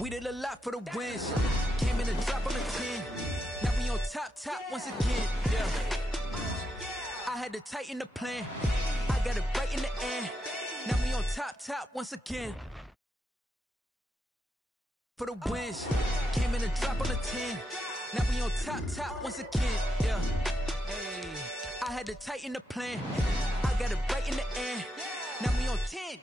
We did a lot for the wins. Came in a drop on the 10. Now we on top once again. Yeah. I had to tighten the plan. I got it right in the end. Now we on top once again. For the wins. Came in a drop on the 10. Now we on top once again. Yeah. Hey. I had to tighten the plan. I got it right in the end. Now we on 10.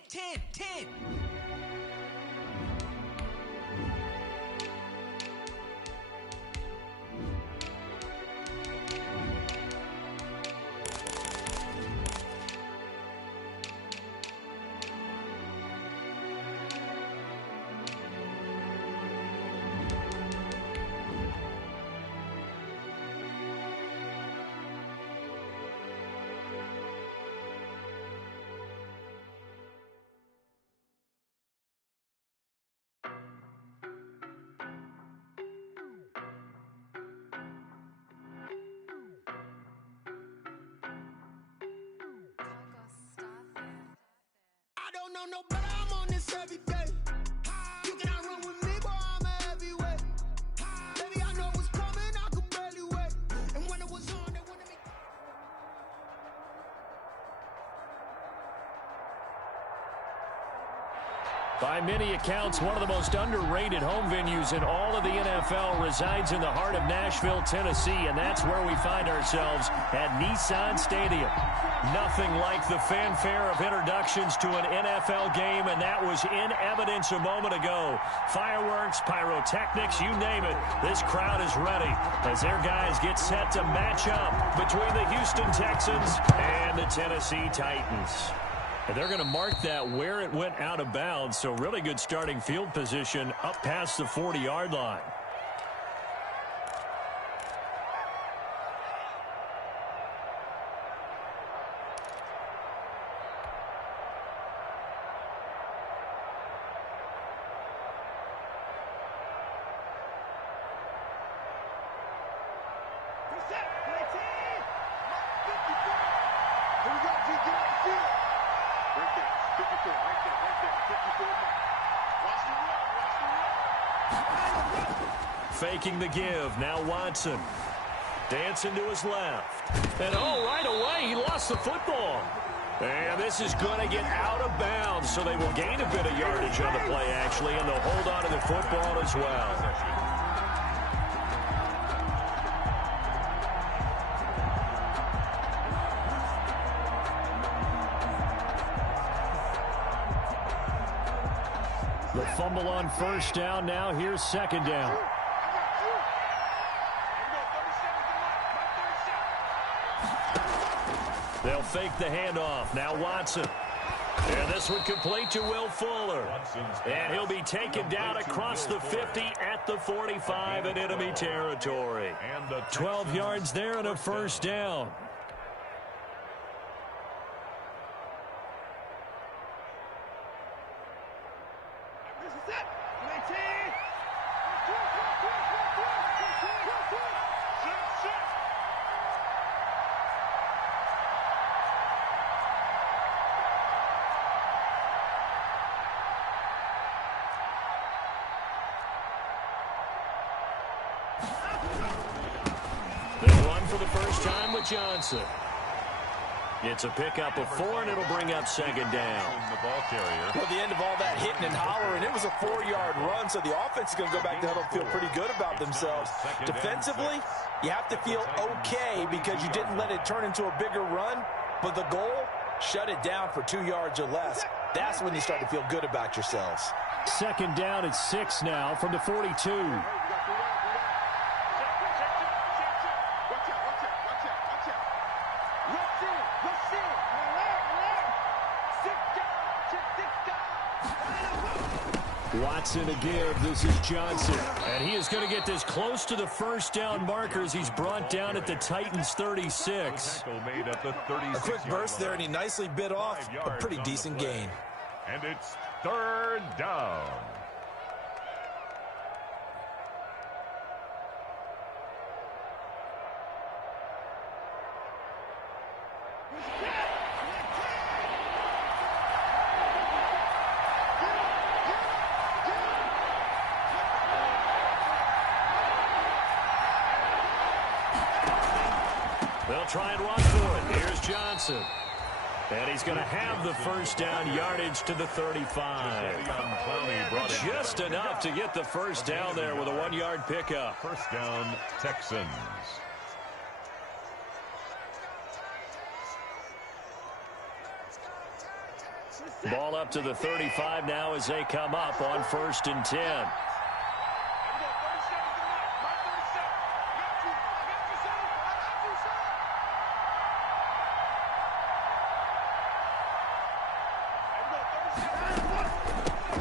don't know, but I'm on this every day. You cannot run with me, boy, I'm a heavyweight. Baby, I know what's coming, I could barely wait. And when it was on, they wanted me. By many accounts, one of the most underrated home venues in all of the NFL resides in the heart of Nashville, Tennessee, and that's where we find ourselves at Nissan Stadium. Nothing like the fanfare of introductions to an NFL game, and that was in evidence a moment ago. Fireworks, pyrotechnics, you name it, this crowd is ready as their guys get set to match up between the Houston Texans and the Tennessee Titans. And they're going to mark that where it went out of bounds, so really good starting field position up past the 40-yard line. Faking the give. Now Watson. Dancing to his left. And right away, he lost the football. And this is going to get out of bounds, so they will gain a bit of yardage on the play, actually, and they'll hold on to the football as well. The fumble on first down. Now here's second down. They'll fake the handoff. Now Watson. And this one complete to Will Fuller. And he'll be taken down across the 50 at the 45 in enemy territory. 12 yards there and a first down. Johnson. It's a pickup of 4, and it'll bring up second down. The ball carrier. Well, the end of all that hitting and hollering, it was a 4-yard run, so the offense is going to go back to huddle and feel pretty good about themselves. Defensively, you have to feel okay because you didn't let it turn into a bigger run, but the goal, shut it down for 2 yards or less. That's when you start to feel good about yourselves. Second down at 6 now from the 42. Watson to give. This is Johnson. And he is going to get this close to the first down markers. He's brought down at the Titans 36. A quick burst there, and he nicely bit off a pretty decent gain. And it's third down. They'll try and run for it. Here's Johnson. And he's going to have the first down, yardage to the 35. Just enough to get the first down there with a 1-yard pickup. First down, Texans. Ball up to the 35 now as they come up on 1st and 10.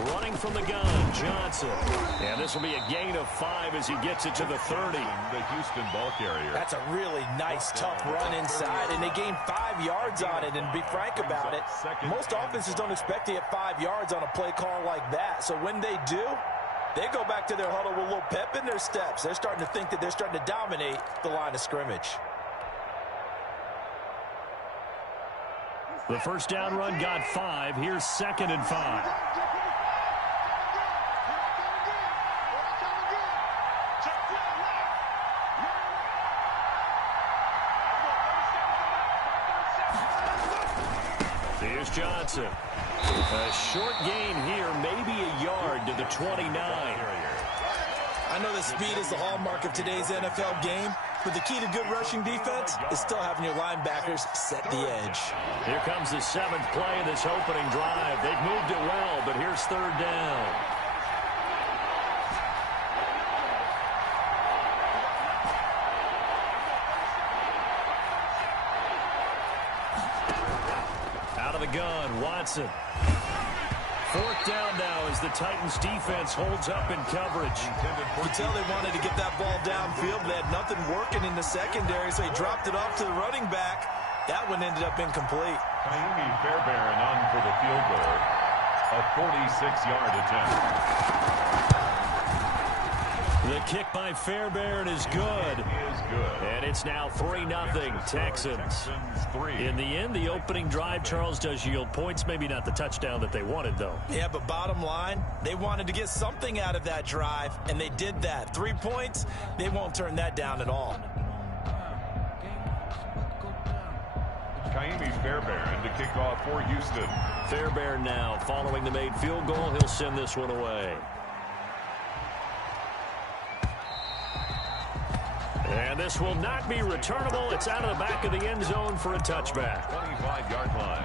Running from the gun, Johnson. And this will be a gain of 5 as he gets it to the 30. The Houston ball carrier. That's a really nice, tough run inside, and they gained 5 yards on it. And to be frank about it, most offenses don't expect to get 5 yards on a play call like that. So when they do, they go back to their huddle with a little pep in their steps. They're starting to think that they're starting to dominate the line of scrimmage. The first down run got 5. Here's 2nd and 5. Here's Johnson. A short gain here, maybe a yard to the 29. I know that speed is the hallmark of today's NFL game, but the key to good rushing defense is still having your linebackers set the edge. Here comes the 7th play of this opening drive. They've moved it well, but here's 3rd down. Out of the gun, Watson. 4th down now as the Titans defense holds up in coverage. You can tell they wanted to get that ball downfield. They had nothing working in the secondary, so he dropped it off to the running back. That one ended up incomplete. Kaimi Fairbairn on for the field goal. A 46-yard attempt. The kick by Fairbairn is good. And it's now 3-0 Texans. In the end, the opening drive, Charles, does yield points. Maybe not the touchdown that they wanted, though. Yeah, but bottom line, they wanted to get something out of that drive, and they did that. 3 points, they won't turn that down at all. Kaimi Fairbairn to kick off for Houston. Fairbairn now, following the made field goal, he'll send this one away. And this will not be returnable. It's out of the back of the end zone for a touchback. 25-yard line.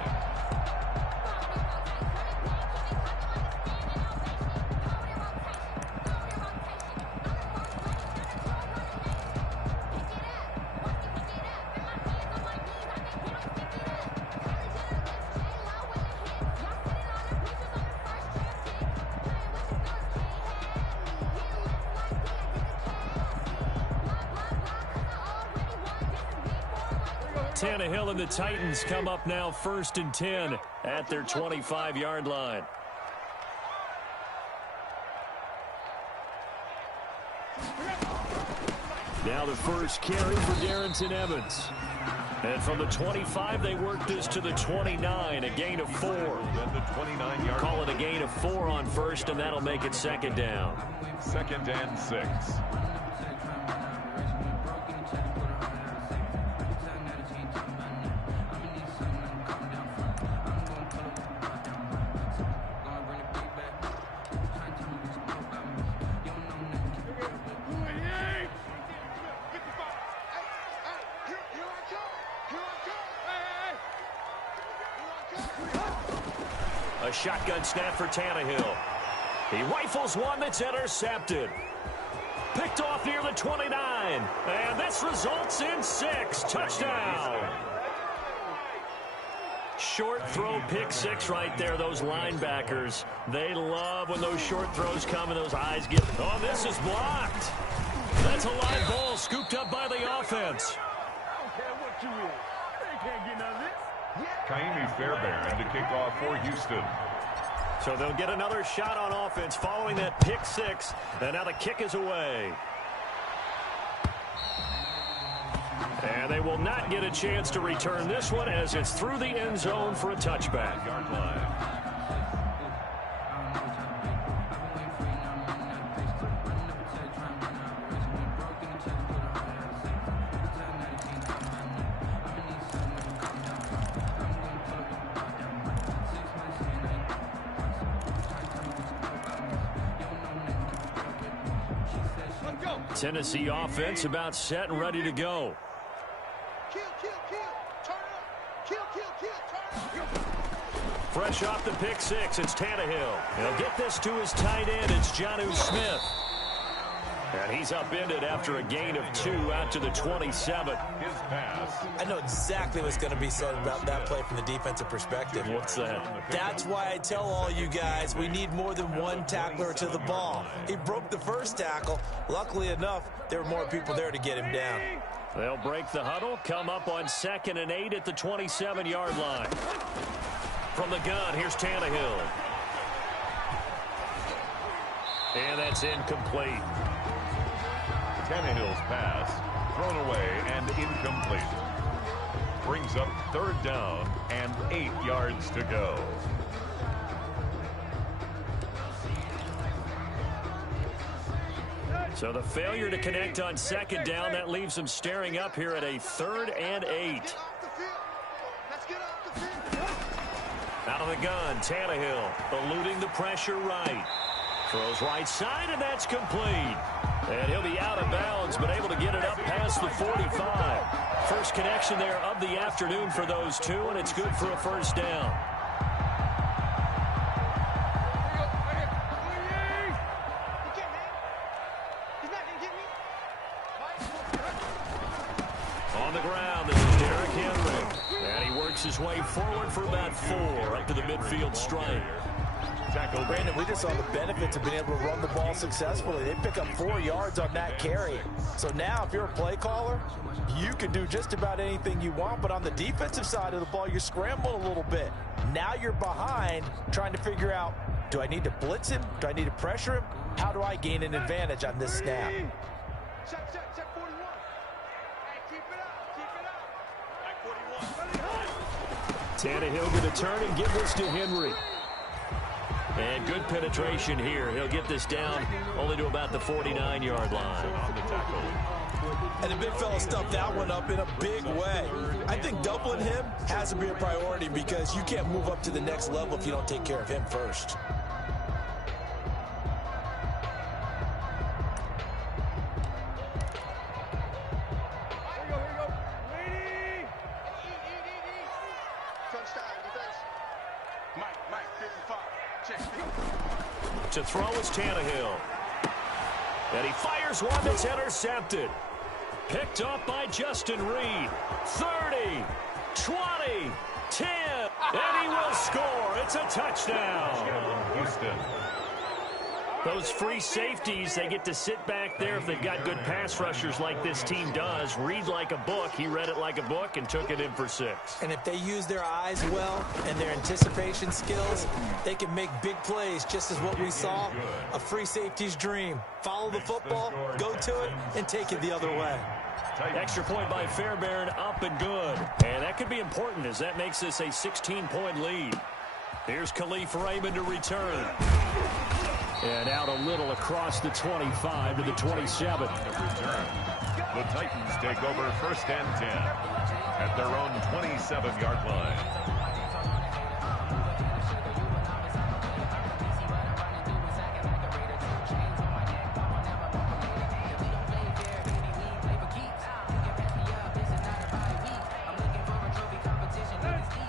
Tannehill and the Titans come up now 1st and 10 at their 25-yard line. Now the first carry for Darrington Evans. And from the 25, they work this to the 29, a gain of 4. Call it a gain of 4 on 1st, and that'll make it 2nd down. 2nd and 6. A shotgun snap for Tannehill. He rifles one that's intercepted. Picked off near the 29. And this results in 6. Touchdown. Short throw, pick 6 right there. Those linebackers, they love when those short throws come and those eyes get. Oh, this is blocked. That's a live ball scooped up by the offense. I don't care what you is. They can't get none of this. Kaimi Fairbairn to kick off for Houston. So they'll get another shot on offense following that pick 6. And now the kick is away. And they will not get a chance to return this one as it's through the end zone for a touchback. Yard line. Tennessee offense about set and ready to go. Kill, kill, kill. Turn up. Kill, kill, kill. Turn up. Fresh off the pick six, it's Tannehill. He'll get this to his tight end. It's Jonnu Smith. And he's upended after a gain of 2 out to the 27. His pass. I know exactly what's going to be said about that play from the defensive perspective. What's that? That's why I tell all you guys we need more than one tackler to the ball. He broke the first tackle. Luckily enough, there were more people there to get him down. They'll break the huddle, come up on 2nd and 8 at the 27-yard line. From the gun, here's Tannehill. And that's incomplete. Tannehill's pass thrown away and incomplete. Brings up 3rd down and 8 yards to go. So the failure to connect on 2nd down, that leaves them staring up here at a 3rd and 8. Get off the field. Let's get off the field. Out of the gun, Tannehill eluding the pressure right. Throws right side, and that's complete. And he'll be out of bounds, but able to get it up past the 45. First connection there of the afternoon for those two, and it's good for a 1st down. On the ground, this is Derrick Henry. And he works his way forward for about 4 up to the midfield stripe. Tackle. Brandon, we just saw the benefits of being able to run the ball successfully. They pick up 4 yards on that carry. So now if you're a play caller, you can do just about anything you want. But on the defensive side of the ball, you're scrambling a little bit. Now you're behind trying to figure out, do I need to blitz him? Do I need to pressure him? How do I gain an advantage on this snap? Check 41. Hey, keep it up. Check 41. Tannehill going to turn and give this to Henry. And good penetration here. He'll get this down only to about the 49-yard line. On the tackle. And the big fella stuffed that one up in a big way. I think doubling him has to be a priority because you can't move up to the next level if you don't take care of him first. To throw is Tannehill. And he fires one that's intercepted. Picked up by Justin Reed. 30, 20, 10, and he will score. It's a touchdown. Houston. Those free safeties, they get to sit back there if they've got good pass rushers like this team does. Read like a book. He read it like a book and took it in for 6. And if they use their eyes well and their anticipation skills, they can make big plays, just as what we saw, a free safety's dream. Follow the football, go to it, and take it the other way. Extra point by Fairbairn, up and good. And that could be important as that makes this a 16-point lead. Here's Khalif Raymond to return. And out a little across the 25 to the 27. The Titans take over 1st and 10 at their own 27-yard line.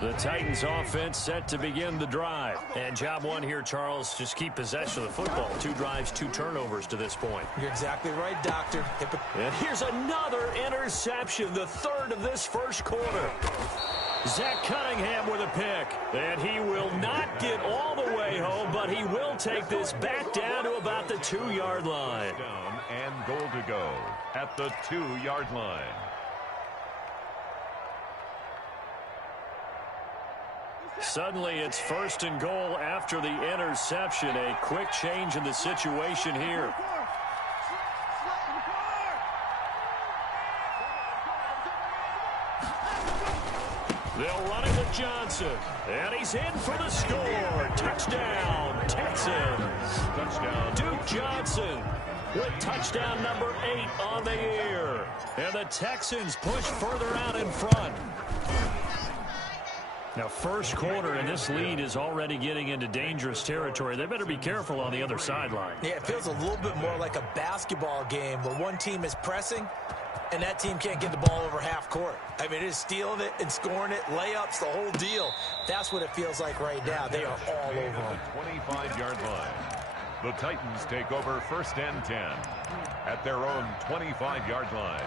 The Titans offense set to begin the drive. And job one here, Charles, just keep possession of the football. 2 drives, 2 turnovers to this point. You're exactly right, Doctor. And here's another interception, the 3rd of this first quarter. Zach Cunningham with a pick. And he will not get all the way home, but he will take this back down to about the 2-yard line. Down and goal to go at the 2-yard line. Suddenly, it's 1st and goal after the interception. A quick change in the situation here. They'll run it with Johnson. And he's in for the score. Touchdown, Texans. Touchdown. Duke Johnson with touchdown number 8 on the year. And the Texans push further out in front. Now, first quarter, and this lead is already getting into dangerous territory. They better be careful on the other sideline. Yeah, it feels a little bit more like a basketball game where one team is pressing and that team can't get the ball over half court. I mean, it is stealing it and scoring it, layups, the whole deal. That's what it feels like right now. They are all over them. 25-yard line. The Titans take over 1st and 10 at their own 25-yard line.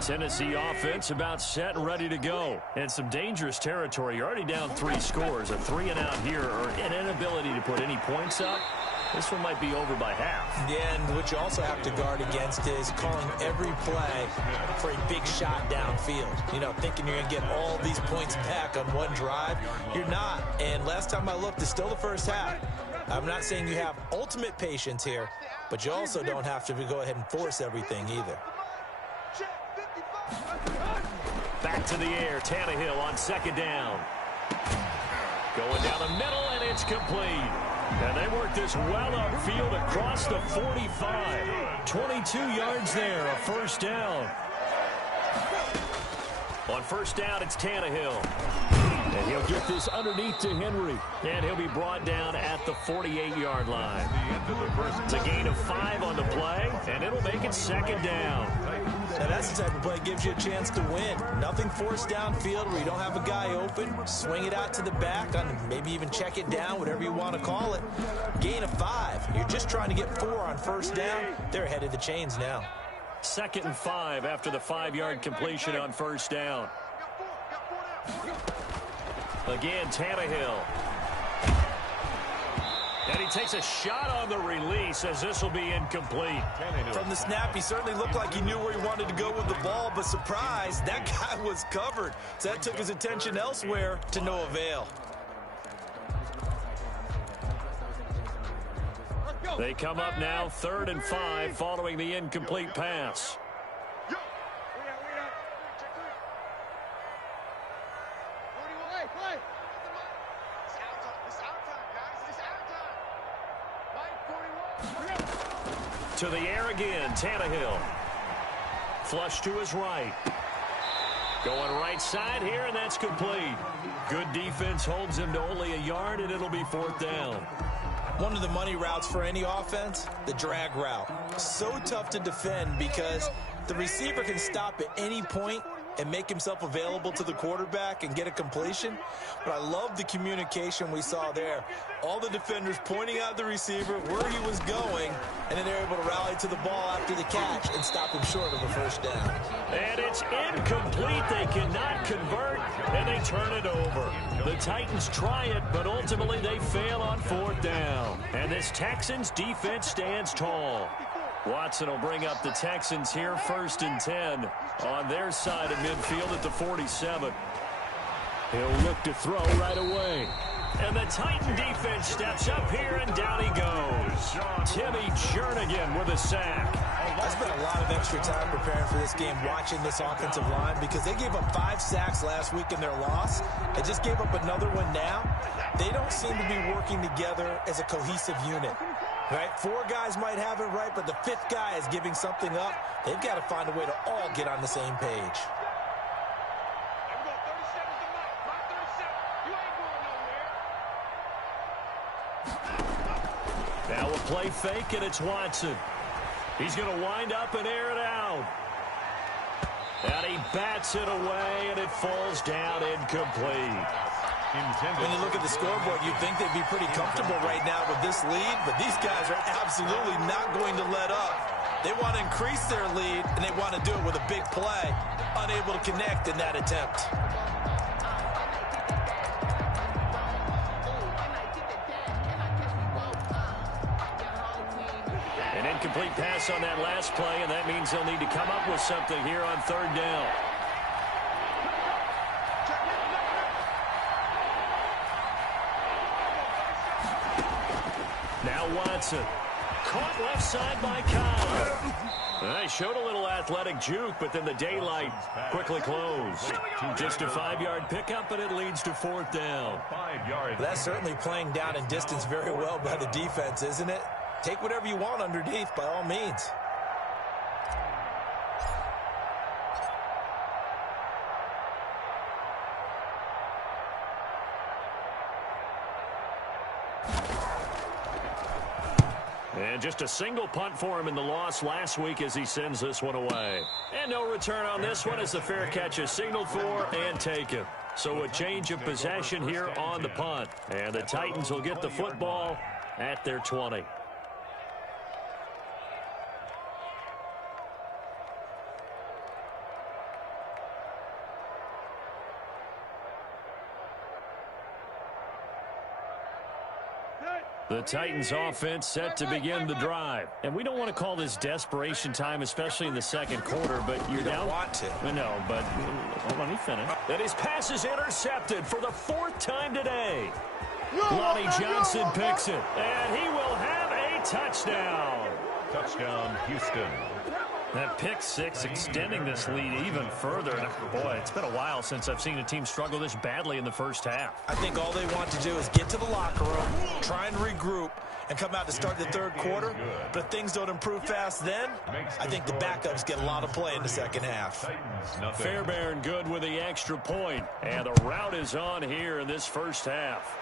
Tennessee offense about set and ready to go. And some dangerous territory. You're already down 3 scores. A 3-and-out here, or an inability to put any points up. This one might be over by half. Yeah, and what you also have to guard against is calling every play for a big shot downfield. You know, thinking you're going to get all these points back on one drive. You're not. And last time I looked, it's still the first half. I'm not saying you have ultimate patience here, but you also don't have to go ahead and force everything either. Back to the air, Tannehill on 2nd down. Going down the middle, and it's complete. And they work this well upfield across the 45. 22 yards there, a 1st down. On 1st down, it's Tannehill. And he'll get this underneath to Henry. And he'll be brought down at the 48-yard line. It's a gain of 5 on the play, and it'll make it 2nd down. Now that's the type of play that gives you a chance to win. Nothing forced downfield where you don't have a guy open. Swing it out to the back, maybe even check it down, whatever you want to call it. Gain of 5. You're just trying to get 4 on 1st down. They're ahead of the chains now. 2nd and 5 after the 5-yard completion on 1st down. Again, Tannehill. And he takes a shot on the release as this will be incomplete. From the snap, he certainly looked like he knew where he wanted to go with the ball, but surprise, that guy was covered. So that took his attention elsewhere to no avail. They come up now 3rd and 5 following the incomplete pass. To the air again, Tannehill. Flush to his right. Going right side here, and that's complete. Good defense holds him to only a yard, and it'll be 4th down. One of the money routes for any offense, the drag route. So tough to defend because the receiver can stop at any point and make himself available to the quarterback and get a completion. But I love the communication we saw there. All the defenders pointing out the receiver where he was going, and then they're able to rally to the ball after the catch and stop him short of a 1st down. And it's incomplete. They cannot convert, and they turn it over. The Titans try it, but ultimately they fail on 4th down. And this Texans defense stands tall. Watson will bring up the Texans here, 1st and 10 on their side of midfield at the 47. He'll look to throw right away. And the Titan defense steps up here, and down he goes. Timmy Jernigan with a sack. I spent a lot of extra time preparing for this game, watching this offensive line, because they gave up 5 sacks last week in their loss. They just gave up another one now. They don't seem to be working together as a cohesive unit. Right? 4 guys might have it right, but the 5th guy is giving something up. They've got to find a way to all get on the same page. Now a play fake, and it's Watson. He's going to wind up and air it out. And he bats it away, and it falls down incomplete. When you look at the scoreboard, you'd think they'd be pretty comfortable right now with this lead, but these guys are absolutely not going to let up. They want to increase their lead, and they want to do it with a big play. Unable to connect in that attempt. An incomplete pass on that last play, and that means they'll need to come up with something here on 3rd down. Now Watson. Caught left side by Kyle. They showed a little athletic juke, but then the daylight quickly closed. Just a 5-yard pickup, and it leads to 4th down. 5 yards. That's certainly playing down in distance very well by the defense, isn't it? take whatever you want underneath by all means. And just a single punt for him in the loss last week as he sends this one away. And no return on this one as the fair catch is signaled for and taken. So a change of possession here on the punt. And the Titans will get the football at their 20. The Titans offense set to begin the drive. And we don't want to call this desperation time, especially in the second quarter, but you're down. You don't want to. No, but let me finish. And his pass is intercepted for the 4th time today. Lonnie Johnson picks it, and he will have a touchdown. Touchdown, Houston. That pick six extending this lead even further. And boy, it's been a while since I've seen a team struggle this badly in the first half. I think all they want to do is get to the locker room, try and regroup, and come out to start the third quarter. But if things don't improve fast then, I think the backups get a lot of play in the second half. Fairbairn good with the extra point. And the route is on here in this first half.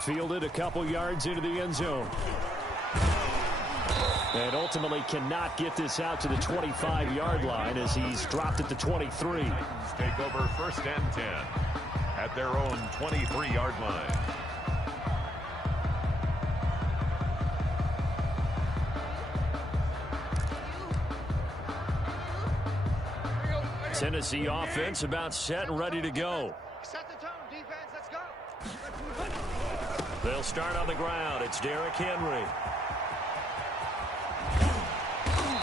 Fielded a couple yards into the end zone. And ultimately cannot get this out to the 25-yard line as he's dropped at the 23. Take over 1st and 10 at their own 23-yard line. Tennessee offense about set and ready to go. Set the tone, defense. Let's go. They'll start on the ground. It's Derrick Henry.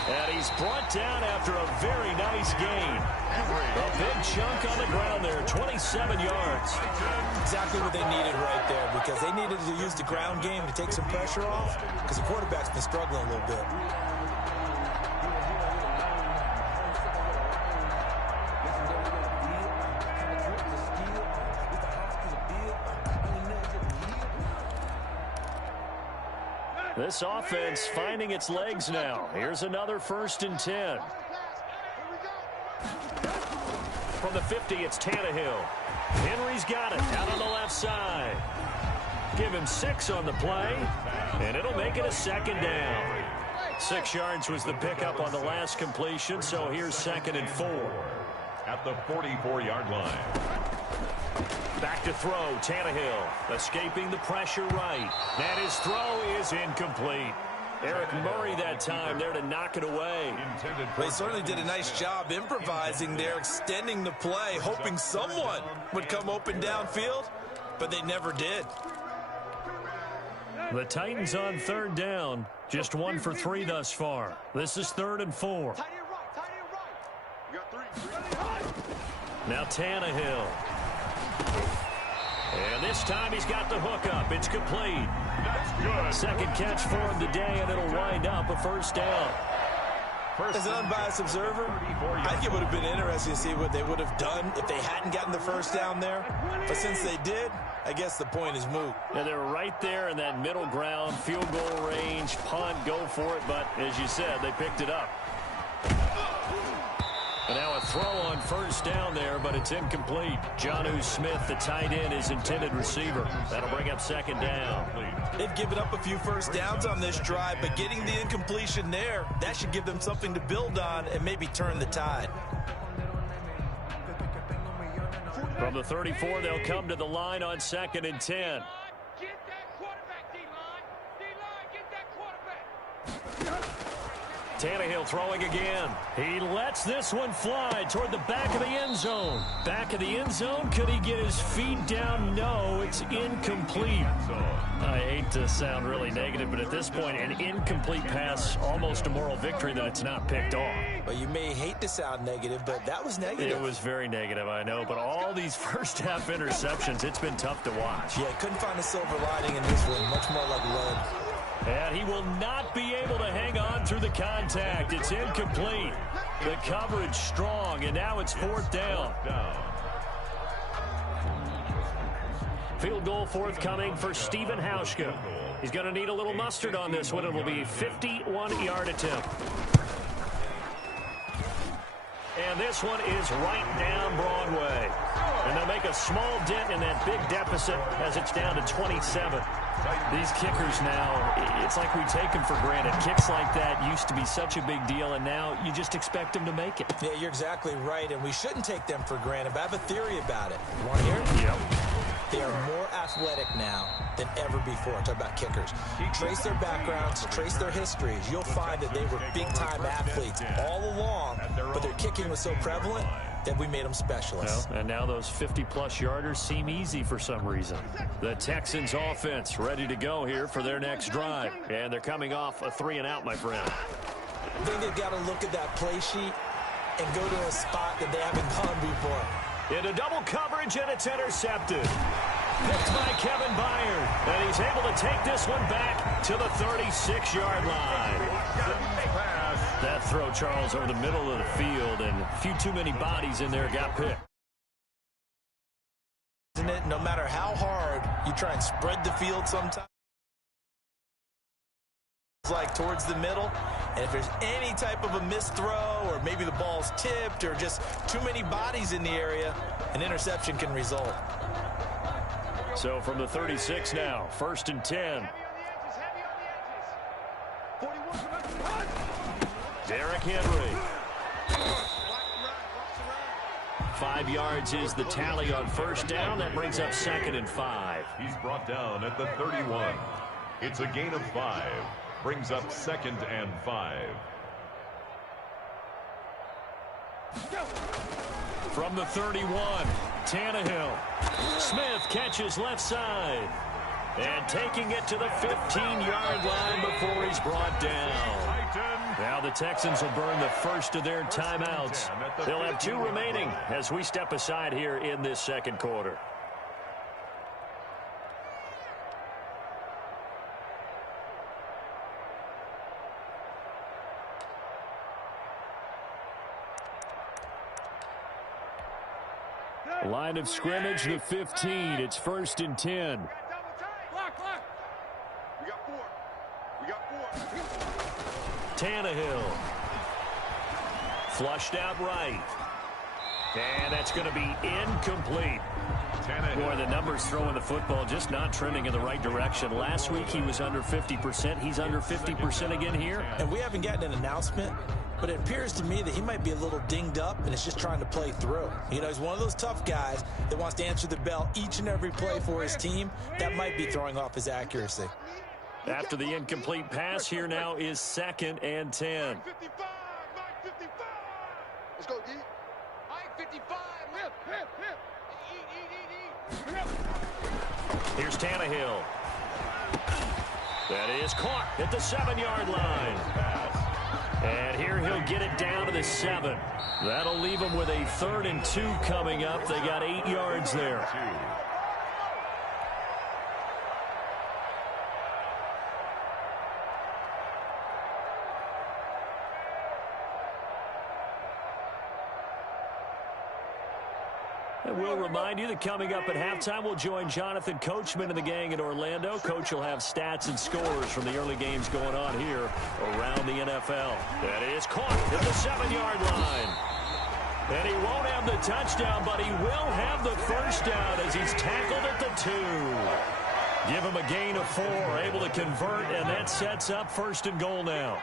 And he's brought down after a very nice gain. A big chunk on the ground there, 27 yards. Exactly what they needed right there, because they needed to use the ground game to take some pressure off, because the quarterback's been struggling a little bit. This offense finding its legs now. Here's another 1st and 10. From the 50, it's Tannehill. Henry's got it out on the left side. Give him 6 on the play, and it'll make it a 2nd down. 6 yards was the pickup on the last completion, so here's 2nd and 4. At the 44-yard line. Back to throw, Tannehill, escaping the pressure right. And his throw is incomplete. Eric Murray that time there to knock it away. They certainly did a nice job improvising there, extending the play, hoping someone would come open downfield, but they never did. The Titans on 3rd down, just 1 for 3 thus far. This is 3rd and 4. Now Tannehill. And this time he's got the hook up. It's complete. That's good. 2nd catch for him today, and it'll wind up a 1st down. As an unbiased observer, I think it would have been interesting to see what they would have done if they hadn't gotten the 1st down there. But since they did, I guess the point is moot. And they're right there in that middle ground, field goal range, punt, go for it. But as you said, they picked it up. And now a throw on 1st down there, but it's incomplete. Jonnu Smith, the tight end, is intended receiver. That'll bring up 2nd down. They've given up a few 1st downs on this drive, but getting the incompletion there, that should give them something to build on and maybe turn the tide. From the 34, they'll come to the line on 2nd and 10. Get that quarterback, D-line. D-line, get that quarterback. Tannehill throwing again. He lets this one fly toward the back of the end zone. Back of the end zone. Could he get his feet down? No, it's incomplete. I hate to sound really negative, but at this point, an incomplete pass, almost a moral victory that it's not picked off. Well, you may hate to sound negative, but that was negative. It was very negative, I know, but all these first half interceptions, it's been tough to watch. Yeah, couldn't find a silver lining in this one. Much more like lead. And he will not be able to hang on through the contact. It's incomplete. The coverage strong, and now it's 4th down. Field goal forthcoming for Stephen Hauschka. He's going to need a little mustard on this one. It will be a 51-yard attempt. And this one is right down Broadway. And they'll make a small dent in that big deficit as it's down to 27. These kickers now, it's like we take them for granted. Kicks like that used to be such a big deal, and now you just expect them to make it. Yeah, you're exactly right, and we shouldn't take them for granted, but I have a theory about it. You want to hear it? Yep. They are more athletic now than ever before. Talk about kickers. Trace their backgrounds, trace their histories. You'll find that they were big-time athletes all along, but their kicking was so prevalent that we made them specialists. Well, and now those 50-plus yarders seem easy for some reason. The Texans offense ready to go here for their next drive. And they're coming off a 3-and-out, my friend. I think they've got to look at that play sheet and go to a spot that they haven't gone before. Into double coverage, and it's intercepted. Picked by Kevin Byard. And he's able to take this one back to the 36-yard line. That throw, Charles, over the middle of the field, and a few too many bodies in there got picked. Isn't it? No matter how hard you try and spread the field sometimes, like towards the middle, and if there's any type of a missed throw or maybe the ball's tipped or just too many bodies in the area, an interception can result. So from the 36 now, 1st and 10. Derrick Henry. 5 yards is the tally on first down. That brings up 2nd and 5. He's brought down at the 31. It's a gain of 5. Brings up 2nd and 5. From the 31, Tannehill. Smith catches left side. And taking it to the 15-yard line before he's brought down. Now the Texans will burn the first of their timeouts. They'll have 2 remaining as we step aside here in this second quarter. Line of scrimmage, the 15. It's 1st and 10. Tannehill. Flushed out right. And that's going to be incomplete. Boy, the numbers throwing the football just not trending in the right direction. Last week he was under 50%. He's under 50% again here. And we haven't gotten an announcement, but it appears to me that he might be a little dinged up and is just trying to play through. You know, he's one of those tough guys that wants to answer the bell each and every play for his team. That might be throwing off his accuracy. After the incomplete pass, here now is 2nd and 10. Let's go, D. Mike 55. Here's Tannehill. That is caught at the 7-yard line. And here he'll get it down to the 7. That'll leave him with a 3rd and 2 coming up. They got 8 yards there. And we'll remind you that coming up at halftime, we'll join Jonathan Coachman and the gang in Orlando. Coach will have stats and scores from the early games going on here around the NFL. That is caught at the 7-yard line. And he won't have the touchdown, but he will have the first down as he's tackled at the 2. Give him a gain of 4, able to convert, and that sets up 1st and goal now.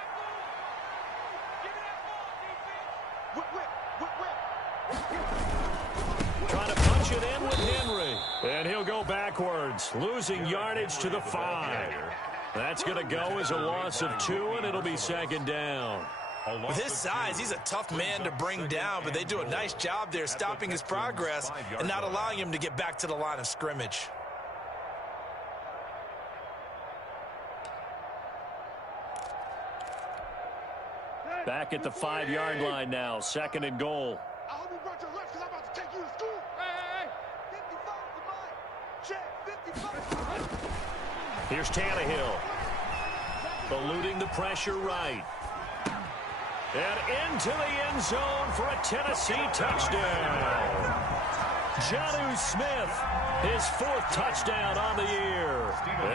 Trying to punch it in with Henry. And he'll go backwards, losing yardage to the 5. That's going to go as a loss of 2, and it'll be 2nd down. With his size, he's a tough man to bring down, but they do a nice job there stopping his progress and not allowing him to get back to the line of scrimmage. Back at the 5-yard line now, 2nd and goal. I hope you brought your lunch because I'm about to take you to school. Hey. 55 to mine. Check, 55. Here's Tannehill. Eluding the pressure right. And into the end zone for a Tennessee touchdown. Jonnu Smith, his 4th touchdown on the year.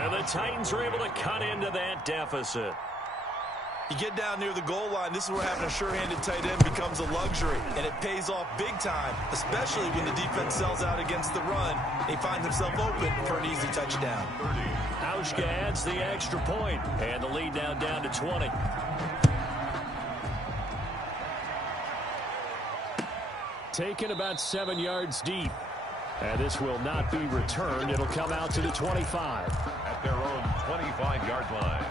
And the Titans are able to cut into that deficit. You get down near the goal line, this is where having a sure-handed tight end becomes a luxury, and it pays off big time, especially when the defense sells out against the run. He finds himself open for an easy touchdown. Hauschka adds the extra point, and the lead now down to 20. Taken about 7 yards deep. And this will not be returned. It'll come out to the 25. At their own 25-yard line.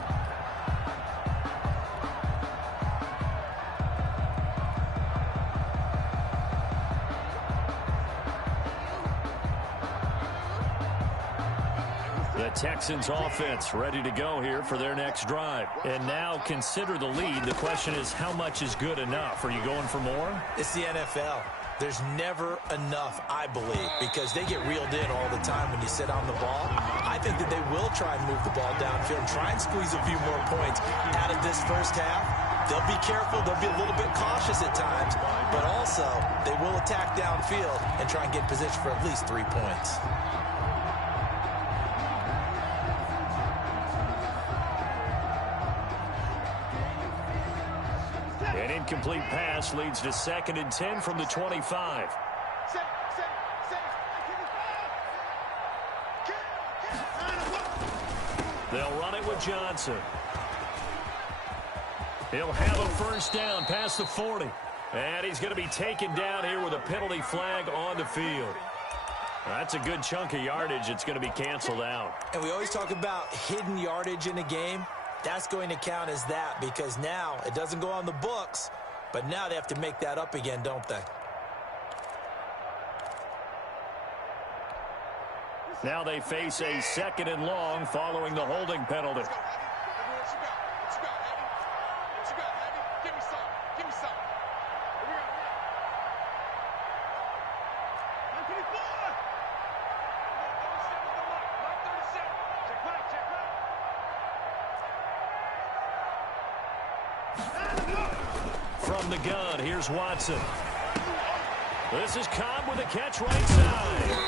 The Texans offense ready to go here for their next drive. And now consider the lead. The question is, how much is good enough? Are you going for more? It's the NFL. There's never enough, I believe, because they get reeled in all the time when you sit on the ball. I think that they will try and move the ball downfield, try and squeeze a few more points out of this first half. They'll be careful. They'll be a little bit cautious at times, but also they will attack downfield and try and get position for at least 3 points. An incomplete pass leads to 2nd and 10 from the 25. They'll run it with Johnson. He'll have a first down past the 40. And he's going to be taken down here with a penalty flag on the field. That's a good chunk of yardage. It's going to be canceled out. And we always talk about hidden yardage in a game. That's going to count as that because now it doesn't go on the books, but now they have to make that up again, don't they? Now they face a 2nd and long following the holding penalty. From the gun, here's Watson. This is Cobb with a catch right side.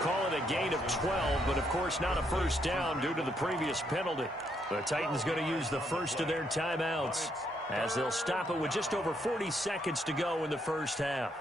Call it a gain of 12, but of course not a first down due to the previous penalty. The Titans going to use the first of their timeouts as they'll stop it with just over 40 seconds to go in the first half.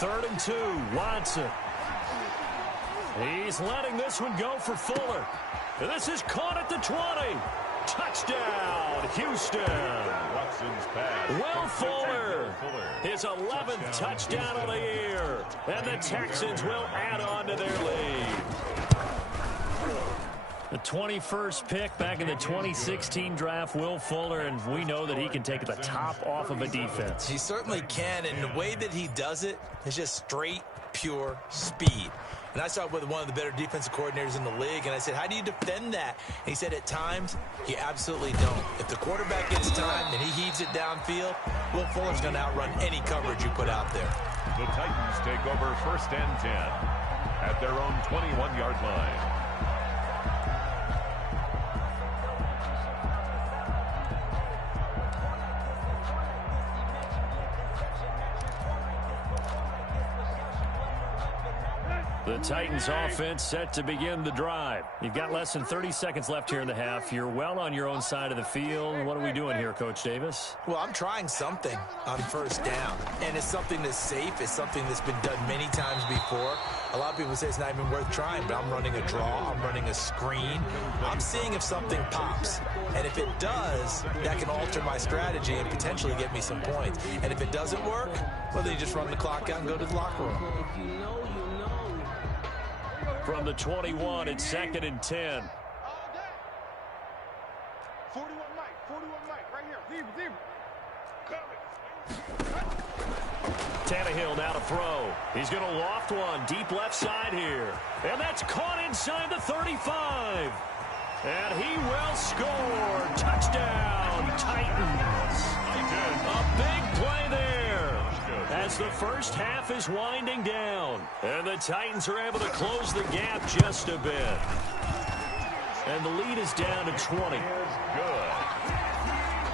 Third and 2, Watson. He's letting this one go for Fuller. This is caught at the 20. Touchdown, Houston. Watson's pass. Will Fuller, his 11th touchdown of the year. And the Texans will add on to their lead. The 21st pick back in the 2016 draft, Will Fuller, and we know that he can take the top off of a defense. He certainly can, and the way that he does it is just straight, pure speed. And I saw it with one of the better defensive coordinators in the league, and I said, how do you defend that? And he said, at times, you absolutely don't. If the quarterback gets time and he heaves it downfield, Will Fuller's going to outrun any coverage you put out there. The Titans take over 1st and 10 at their own 21-yard line. The Titans offense set to begin the drive. You've got less than 30 seconds left here in the half. You're well on your own side of the field. What are we doing here, Coach Davis? Well, I'm trying something on first down, and it's something that's safe. It's something that's been done many times before. A lot of people say it's not even worth trying, but I'm running a draw. I'm running a screen. I'm seeing if something pops, and if it does, that can alter my strategy and potentially get me some points. And if it doesn't work, well, then you just run the clock out and go to the locker room. From the 21, it's 2nd and 10. 41 Mike, right here. Zebra. Tannehill now to throw. He's going to loft one deep left side here. And that's caught inside the 35. And he will score. Touchdown, Titans. A big play there as the first half is winding down. And the Titans are able to close the gap just a bit. And the lead is down to 20. Good.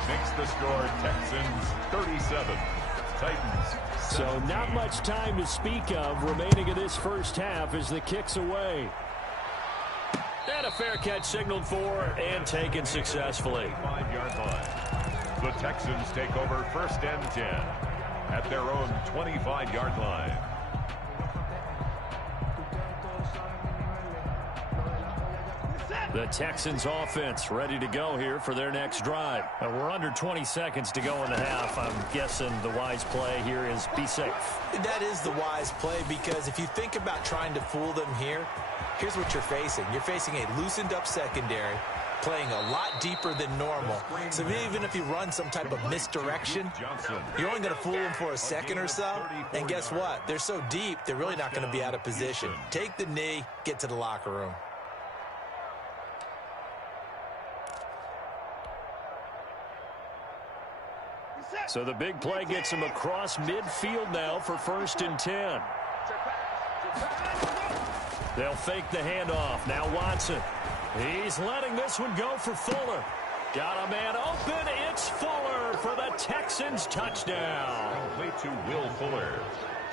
Makes the score Texans 37. Titans 17. So not much time to speak of remaining in this first half as the kick's away. And a fair catch signaled for and taken successfully. 5-yard line. The Texans take over 1st and 10 at their own 25-yard line. The Texans offense ready to go here for their next drive. We're under 20 seconds to go in the half. I'm guessing the wise play here is be safe. That is the wise play, because if you think about trying to fool them here, here's what you're facing. You're facing a loosened up secondary, playing a lot deeper than normal. So even if you run some type of misdirection, you're only going to fool them for a second or so. And guess what? They're so deep, they're really not going to be out of position. Take the knee, get to the locker room. So the big play gets him across midfield now for 1st and 10. They'll fake the handoff. Now Watson. He's letting this one go for Fuller. Got a man open. It's Fuller for the Texans touchdown. Complete to Will Fuller.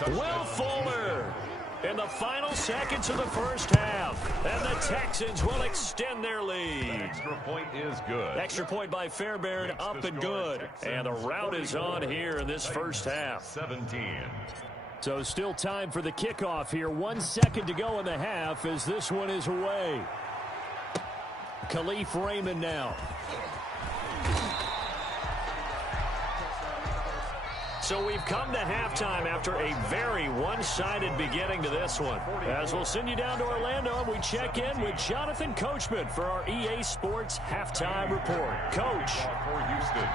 Will Fuller in the final seconds of the first half. And the Texans will extend their lead. The extra point is good. Extra point by Fairbairn, up and good. And the route is on here in this first half. 17. So still time for the kickoff here. 1 second to go in the half as this one is away. Khalif Raymond now. So we've come to halftime after a very one-sided beginning to this one. As we'll send you down to Orlando, and we check in with Jonathan Coachman for our EA Sports Halftime Report. Coach. For Houston.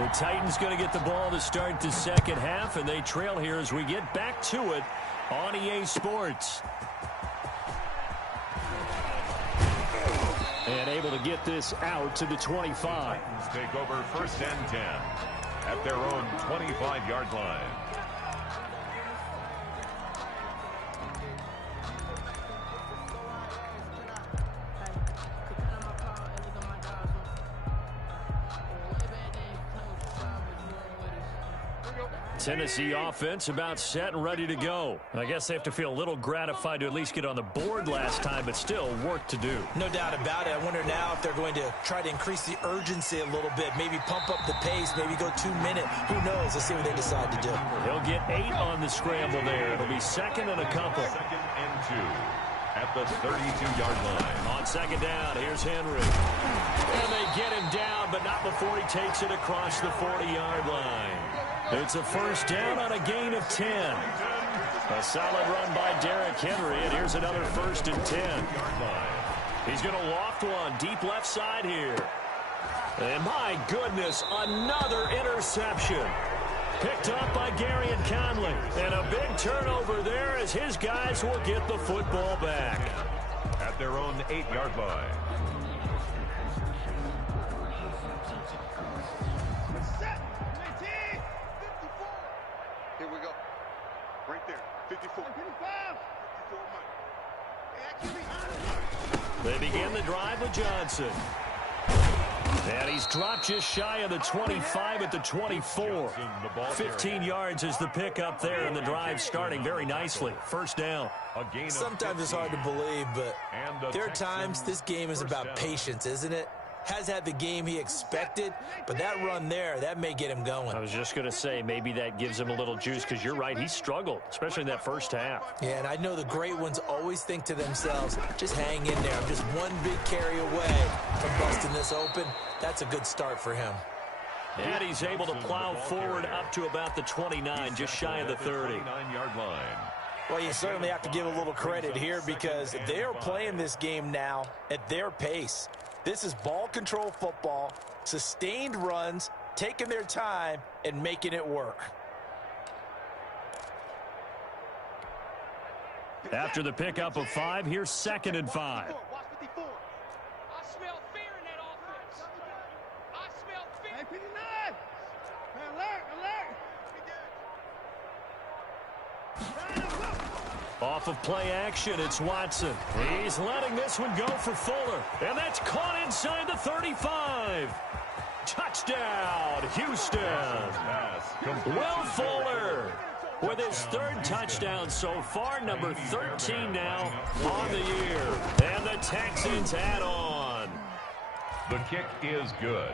The Titans going to get the ball to start the second half, and they trail here as we get back to it on EA Sports. And able to get this out to the 25. Titans take over 1st and 10 at their own 25-yard line. Tennessee offense about set and ready to go. I guess they have to feel a little gratified to at least get on the board last time, but still work to do. No doubt about it. I wonder now if they're going to try to increase the urgency a little bit, maybe pump up the pace, maybe go 2 minute. Who knows? Let's see what they decide to do. He'll get 8 on the scramble there. It'll be 2nd and a couple. 2nd and 2 at the 32-yard line. On 2nd down, here's Henry. And they get him down, but not before he takes it across the 40-yard line. It's a 1st down on a gain of 10. A solid run by Derrick Henry, and here's another 1st and 10. He's going to loft one deep left side here. And my goodness, another interception. Picked up by Gary and Conley. And a big turnover there as his guys will get the football back. At their own 8-yard line. Here we go. Right there. 54. 55. 54 Mike. They begin the drive with Johnson. And he's dropped just shy of the 25 at the 24. 15 yards is the pickup there, and the drive starting very nicely. 1st down. Sometimes it's hard to believe, but there are times this game is about patience, isn't it? Has had the game he expected, but that run there, that may get him going. I was just going to say, maybe that gives him a little juice, because you're right, he struggled, especially in that first half. Yeah, and I know the great ones always think to themselves, just hang in there. I'm just one big carry away from busting this open. That's a good start for him. And he's able to plow forward up to about the 29, just shy of the 30. 29-yard line. Well, you certainly have to give a little credit here because they are playing this game now at their pace. This is ball control football, sustained runs, taking their time, and making it work. After the pickup of 5, here's 2nd and 5. I smell fear in that offense. I smell fear. Hey, 59. Alert. Off of play action, it's Watson. He's letting this one go for Fuller. And that's caught inside the 35. Touchdown, Houston. Will Fuller with his 3rd touchdown so far, number 13 now on the year. And the Texans add on. The kick is good.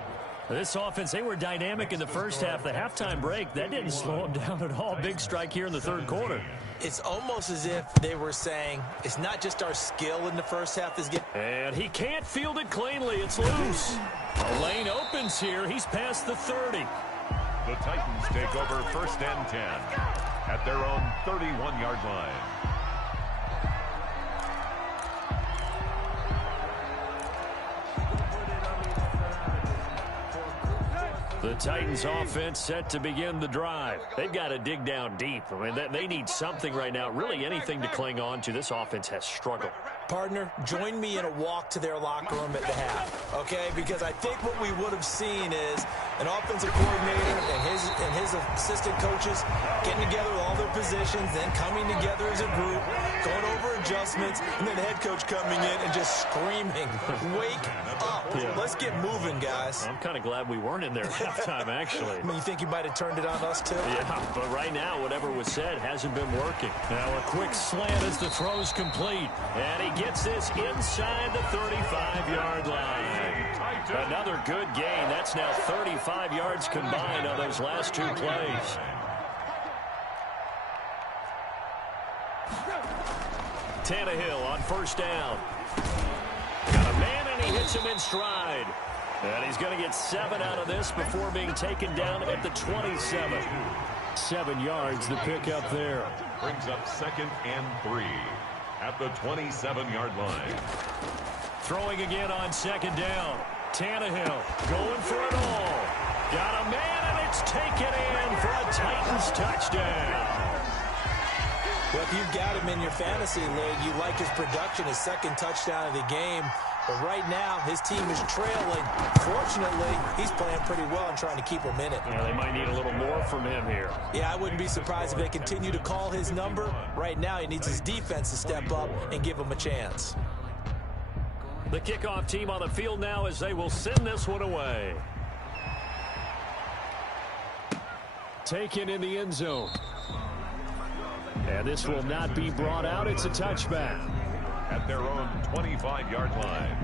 This offense, they were dynamic in the first half. The halftime break, that didn't slow them down at all. Big strike here in the 3rd quarter. It's almost as if they were saying, it's not just our skill in the first half that's getting... And he can't field it cleanly. It's loose. A lane opens here. He's past the 30. The Titans take over 1st and 10 at their own 31-yard line. The Titans offense set to begin the drive. They've got to dig down deep. I mean, they need something right now, really anything to cling on to. This offense has struggled. Partner, join me in a walk to their locker room at the half, okay? Because I think what we would have seen is an offensive coordinator and his assistant coaches getting together with all their positions, then coming together as a group, going over adjustments, and then the head coach coming in and just screaming, wake up. Yeah. Let's get moving, guys. I'm kind of glad we weren't in there at halftime, actually. I mean, you think you might have turned it on us, too? Yeah, but right now, whatever was said hasn't been working. Now a quick slant as the throw's complete. And he gets this inside the 35-yard line. Another good gain. That's now 35 yards combined on those last 2 plays. Tannehill on 1st down. Got a man, and he hits him in stride. And he's going to get 7 out of this before being taken down at the 27. 7 yards, the pickup there. Brings up 2nd and 3 at the 27-yard line. Throwing again on 2nd down. Tannehill going for it all. Got a man, and it's taken in for a Titans touchdown. Well, if you've got him in your fantasy league, you like his production, his 2nd touchdown of the game. But right now, his team is trailing. Fortunately, he's playing pretty well and trying to keep him in it. Yeah, they might need a little more from him here. Yeah, I wouldn't be surprised if they continue to call his number. Right now, he needs his defense to step up and give him a chance. The kickoff team on the field now as they will send this one away. Taken in the end zone. And this will not be brought out. It's a touchback. At their own 25-yard line.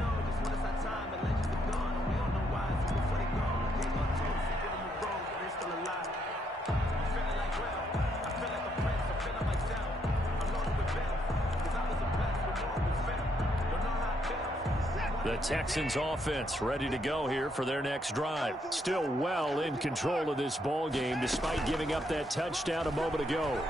The Texans offense ready to go here for their next drive. Still well in control of this ball game despite giving up that touchdown a moment ago.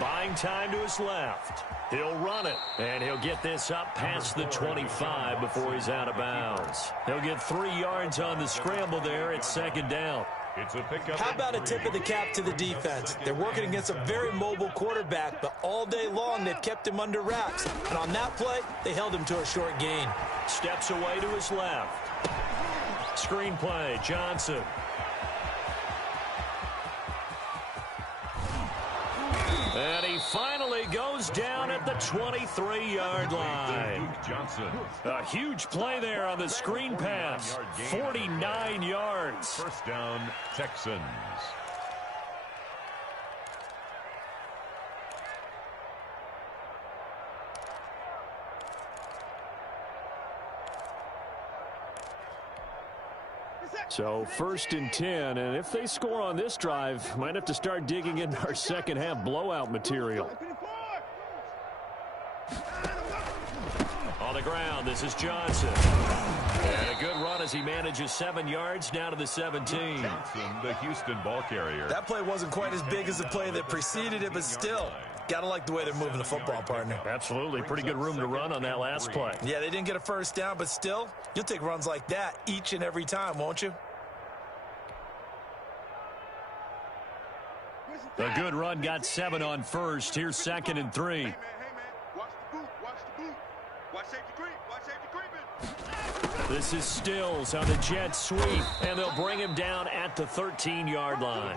Buying time to his left. He'll run it, and he'll get this up past the 25 before he's out of bounds. He'll get 3 yards on the scramble there at 2nd down. It's a pickup. How about a tip of the cap to the defense? They're working against a very mobile quarterback, but all day long they've kept him under wraps. And on that play, they held him to a short gain. Steps away to his left. Screen play, Johnson. And he finally goes down at the 23-yard line. A huge play there on the screen pass. 49 yards. 1st down, Texans. So 1st and 10, and if they score on this drive, might have to start digging into our second half blowout material. On the ground, this is Johnson. And a good run as he manages 7 yards down to the 17. Johnson, the Houston ball carrier. That play wasn't quite as big as the play that preceded it, but still, Gotta like the way they're moving the football, partner. Absolutely. Pretty good room to run on that last play. Yeah, they didn't get a first down, but still, you'll take runs like that each and every time, won't you? A good run got 7 on first. Here's 2nd and 3. Hey, man, watch the boot, watch the boot. Watch safety creep, watch safety creeping. This is Stills on the jet sweep, and they'll bring him down at the 13-yard line.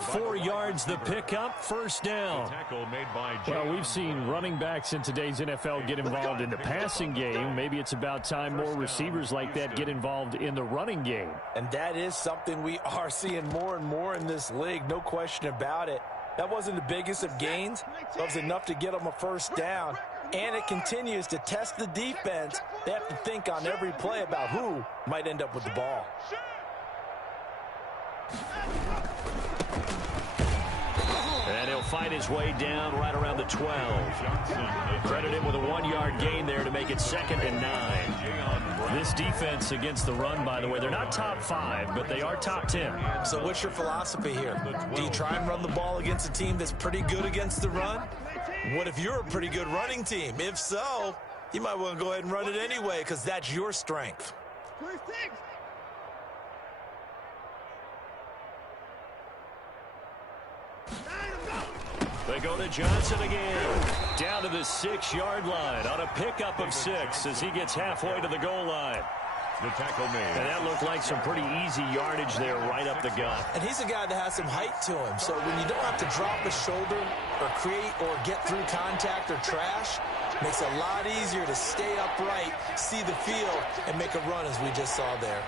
4 yards the pickup, first down. Well, we've seen running backs in today's NFL get involved in the passing game. Maybe it's about time more receivers like that get involved in the running game. And that is something we are seeing more and more in this league, no question about it. That wasn't the biggest of gains. That was enough to get them a first down. And it continues to test the defense. They have to think on every play about who might end up with the ball. And he'll fight his way down right around the 12. Credit him with a 1-yard gain there to make it 2nd and 9. This defense against the run, by the way, they're not top 5, but they are top 10. So what's your philosophy here? Do you try and run the ball against a team that's pretty good against the run? What if you're a pretty good running team? If so, you might want to go ahead and run it anyway because that's your strength. They go to Johnson again. Down to the 6-yard line on a pickup of 6 as he gets halfway to the goal line. The tackle made. And that looked like some pretty easy yardage there right up the gut. And he's a guy that has some height to him. So when you don't have to drop a shoulder or create or get through contact or trash, it makes it a lot easier to stay upright, see the field, and make a run as we just saw there.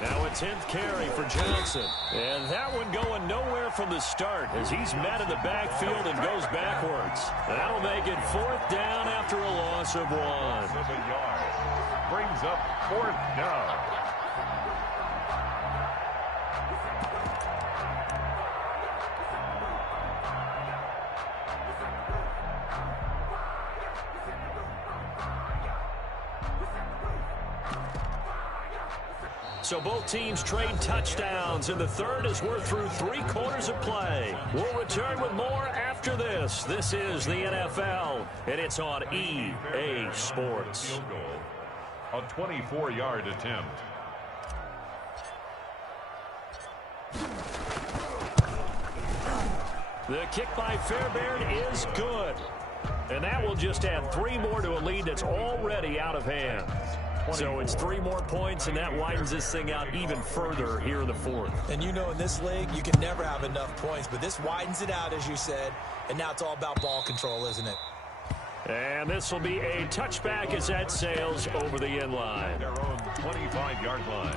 Now a 10th carry for Johnson. And that one going nowhere from the start as he's met in the backfield and goes backwards. That'll make it 4th down after a loss of 1. 7 yards. Brings up 4th down. So both teams trade touchdowns, and the third as we're through 3 quarters of play. We'll return with more after this. This is the NFL, and it's on EA Sports. A 24-yard attempt. The kick by Fairbairn is good. And that will just add 3 more to a lead that's already out of hand. So it's 3 more points, and that widens this thing out even further here in the 4th. And you know in this league, you can never have enough points, but this widens it out, as you said, and now it's all about ball control, isn't it? And this will be a touchback as that sails over the end line. Their own 25-yard line.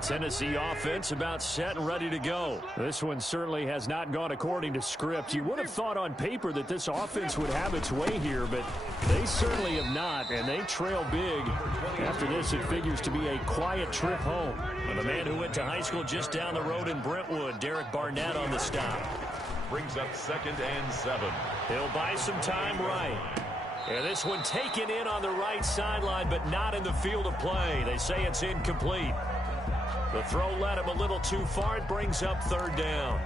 Tennessee offense about set and ready to go. This one certainly has not gone according to script. You would have thought on paper that this offense would have its way here, but they certainly have not, and they trail big. After this, it figures to be a quiet trip home. And the man who went to high school just down the road in Brentwood, Derek Barnett on the stop. Brings up 2nd and 7. He'll buy some time right. And this one taken in on the right sideline, but not in the field of play. They say it's incomplete. The throw led him a little too far. It brings up 3rd down.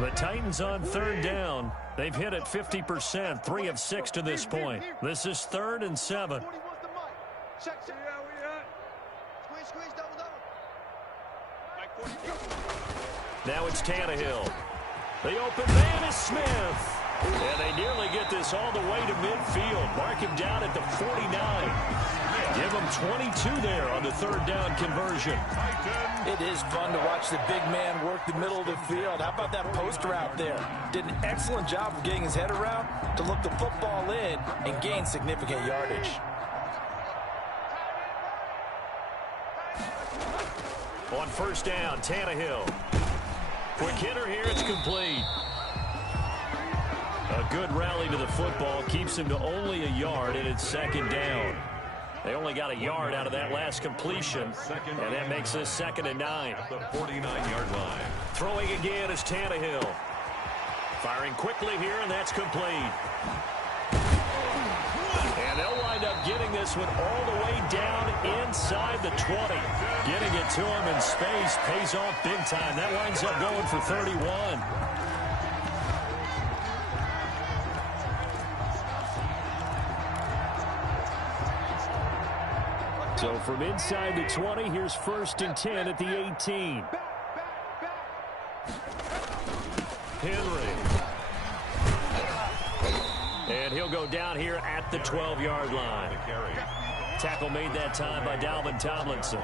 The Titans on 3rd down. They've hit it 50%, 3 of 6 to this point. This is 3rd and 7. Now it's Tannehill. The open man is Smith. And they nearly get this all the way to midfield. Mark him down at the 49. Give him 22 there on the 3rd down conversion. It is fun to watch the big man work the middle of the field. How about that post route there? Did an excellent job of getting his head around to look the football in and gain significant yardage. On 1st down, Tannehill. Quick hitter here, it's complete. A good rally to the football keeps him to only a yard, and it's 2nd down. They only got a yard out of that last completion, and that makes this 2nd and 9. The 49-yard line. Throwing again is Tannehill. Firing quickly here, and that's complete. up getting this one all the way down inside the 20. Getting it to him in space pays off big time. That winds up going for 31. So from inside the 20, here's 1st and 10 at the 18. Henry. And he'll go down here at the 12-yard line. Tackle made that time by Dalvin Tomlinson.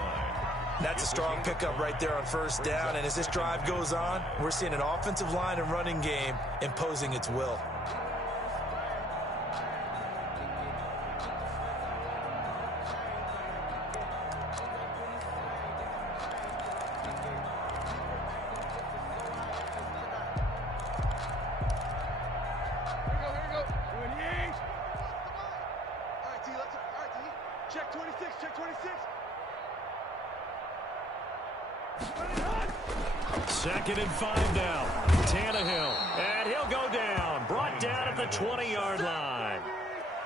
That's a strong pickup right there on 1st down. And as this drive goes on, we're seeing an offensive line and running game imposing its will. Check 26, check 26. 2nd and 5 now. Tannehill. And he'll go down. Brought down at the 20-yard line.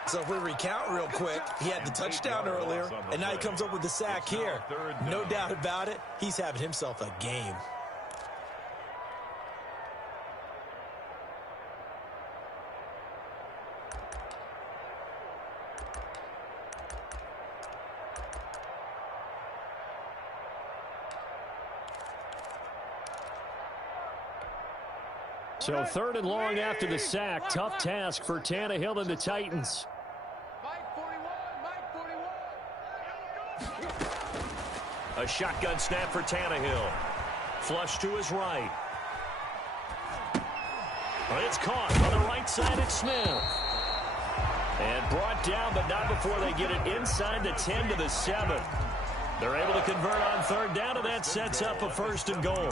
So if we recount real quick, he had the touchdown earlier, and now he comes up with the sack here. No doubt about it, he's having himself a game. So 3rd and long after the sack. Tough task for Tannehill and the Titans. Mike 41, Mike 41. A shotgun snap for Tannehill. Flush to his right. It's caught on the right side at Smith. And brought down, but not before they get it inside the 10 to the 7. They're able to convert on 3rd down, and that sets up a 1st and goal.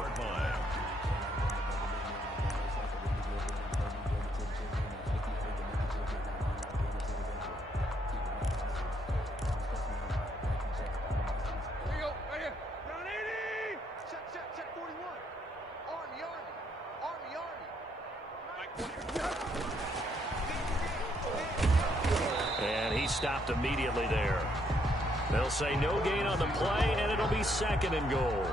Stopped immediately there. They'll say no gain on the play, and it'll be 2nd and goal.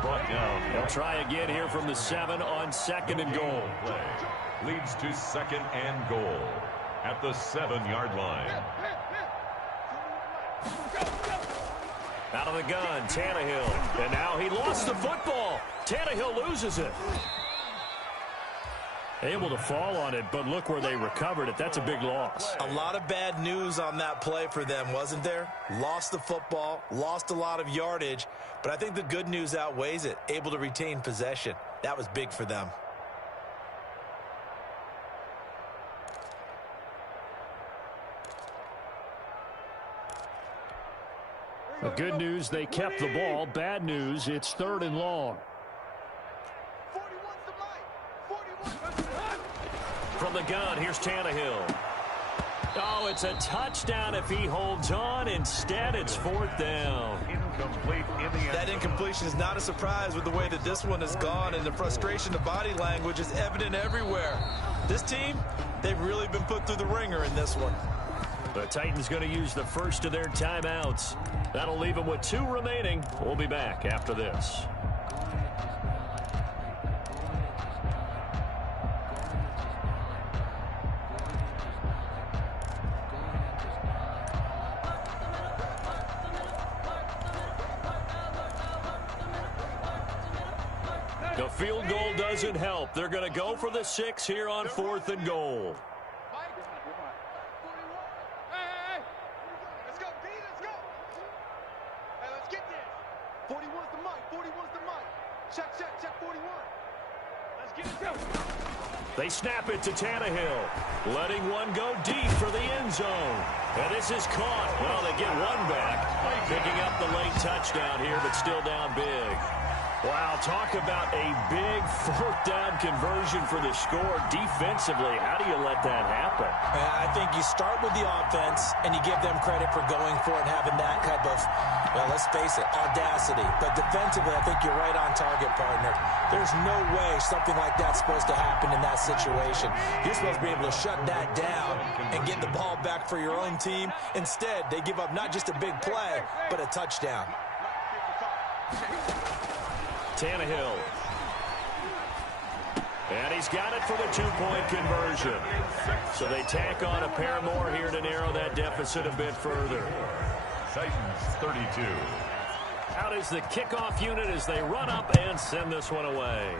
Brought down. They'll try again here from the 7 on 2nd and goal. Play leads to 2nd and goal at the 7-yard line. Out of the gun, Tannehill. And now he lost the football. Tannehill loses it. Able to fall on it, but look where they recovered it. That's a big loss. A lot of bad news on that play for them, wasn't there? Lost the football, lost a lot of yardage, but I think the good news outweighs it. Able to retain possession. That was big for them. The good news, they kept the ball. Bad news, it's 3rd and long. From the gun, here's Tannehill. Oh, it's a touchdown if he holds on. Instead, it's 4th down. Incomplete in the end. That incompletion is not a surprise with the way that this one has gone, and the frustration of body language is evident everywhere. This team, they've really been put through the ringer in this one. The Titans going to use the first of their timeouts. That'll leave them with 2 remaining. We'll be back after this. The field goal doesn't help. They're going to go for the 6 here on 4th and goal. Hey, let's go, B, let's go. Hey, let's get this. 41's the mic, 41's the mic. Check, 41. Let's get it done. They snap it to Tannehill, letting one go deep for the end zone. And this is caught. Well, they get one back, picking up the late touchdown here, but still down big. Wow, talk about a big 4th down conversion for the score. Defensively, how do you let that happen? I think you start with the offense, and you give them credit for going for it and having that type of Well, let's face it, audacity. But defensively, I think you're right on target, partner. There's no way something like that's supposed to happen in that situation. You're supposed to be able to shut that down and get the ball back for your own team. Instead, they give up not just a big play, but a touchdown. Tannehill. And he's got it for the two-point conversion. So they tack on a pair more here to narrow that deficit a bit further. Titans 32. Out is the kickoff unit as they run up and send this one away.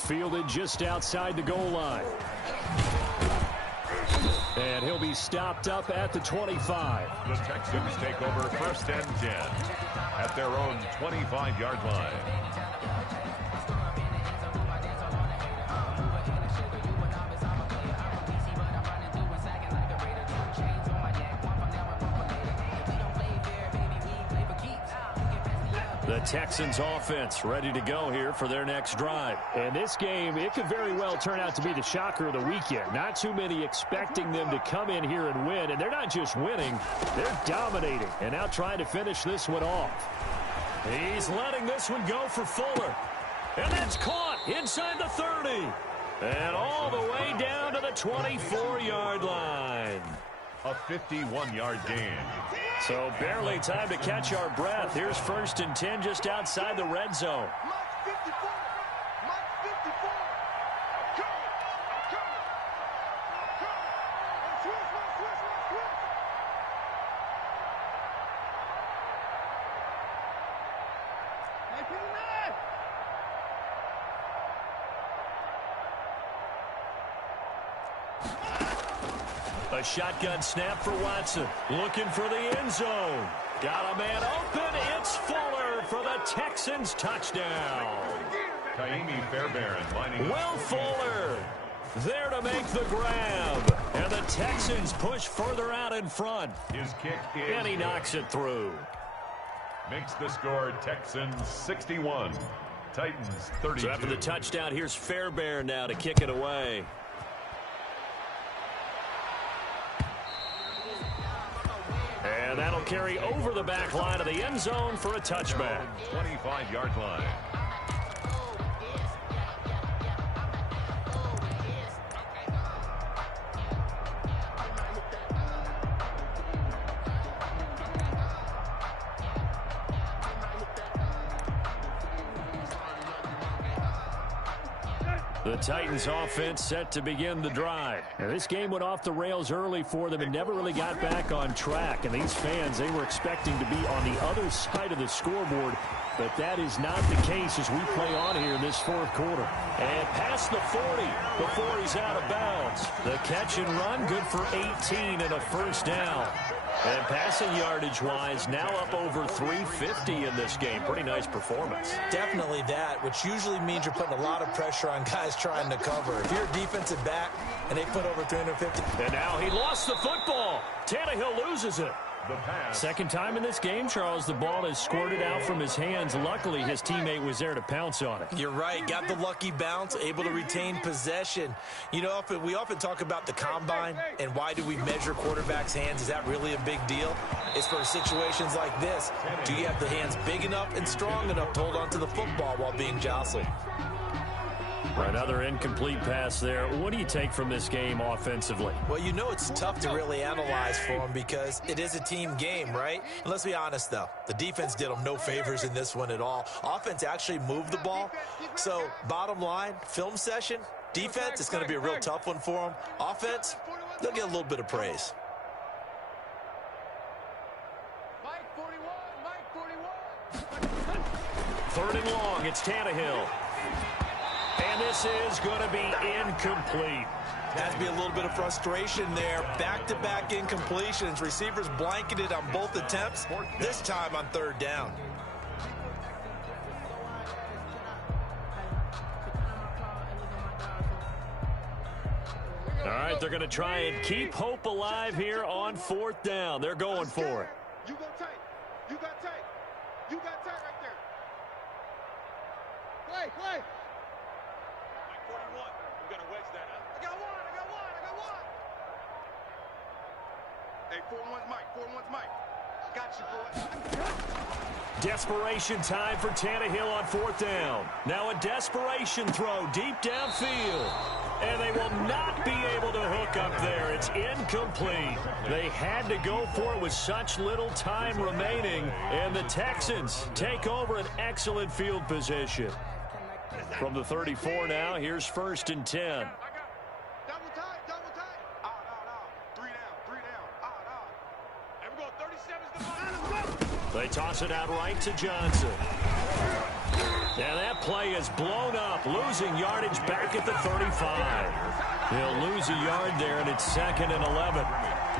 Fielded just outside the goal line. And he'll be stopped up at the 25. The Texans take over 1st and 10 at their own 25-yard line. The Texans offense ready to go here for their next drive. And this game, it could very well turn out to be the shocker of the weekend. Not too many expecting them to come in here and win. And they're not just winning, they're dominating. And now trying to finish this one off. He's letting this one go for Fuller. And that's caught inside the 30. And all the way down to the 24-yard line. A 51-yard gain. So barely time to catch our breath. Here's 1st and 10 just outside the red zone. A shotgun snap for Watson. Looking for the end zone. Got a man open. It's Fuller for the Texans touchdown. Kaimi Fairbairn lining up. Will Fuller there to make the grab. And the Texans push further out in front. His kick is and he knocks it through. Makes the score Texans 61. Titans 32. So after the touchdown, here's Fairbairn now to kick it away. And that'll carry over the back line of the end zone for a touchback. 25-yard line. The Titans offense set to begin the drive. Now, this game went off the rails early for them and never really got back on track. And these fans, they were expecting to be on the other side of the scoreboard. But that is not the case as we play on here in this 4th quarter. And past the 40 before he's out of bounds. The catch and run, good for 18 and a 1st down. And passing yardage-wise, now up over 350 in this game. Pretty nice performance. Definitely that, which usually means you're putting a lot of pressure on guys trying to cover. If you're a defensive back and they put over 350. And now he lost the football. Tannehill loses it. The pass. Second time in this game, Charles, the ball has squirted out from his hands. Luckily, his teammate was there to pounce on it. You're right. Got the lucky bounce, able to retain possession. You know, we often talk about the combine and why do we measure quarterbacks' hands. Is that really a big deal? It's for situations like this. Do you have the hands big enough and strong enough to hold on to the football while being jostled? Another incomplete pass there. What do you take from this game offensively? Well, you know it's tough to really analyze for them because it is a team game, right? And let's be honest, though. The defense did them no favors in this one at all. Offense actually moved the ball. So, bottom line, film session, defense, it's going to be a real tough one for them. Offense, they'll get a little bit of praise. Third and long, it's Tannehill. And this is going to be incomplete. Has to be a little bit of frustration there. Back-to-back incompletions. Receivers blanketed on both attempts, this time on 3rd down. All right, they're going to try and keep hope alive here on 4th down. They're going for it. You go tight. You got tight. You got tight right there. Play. Mike 41. We're going to wedge that up. I got one. Hey, 4-1's Mike. 4-1's Mike. Got you, boy. Desperation time for Tannehill on 4th down. Now a desperation throw deep downfield. And they will not be able to hook up there. It's incomplete. They had to go for it with such little time remaining. And the Texans take over an excellent field position. From the 34 now, here's 1st and 10. Double tight, double tight. No. 3 down. And we go 37's the ball. They toss it out right to Johnson. And that play is blown up, losing yardage back at the 35. He'll lose a yard there, and it's 2nd and 11.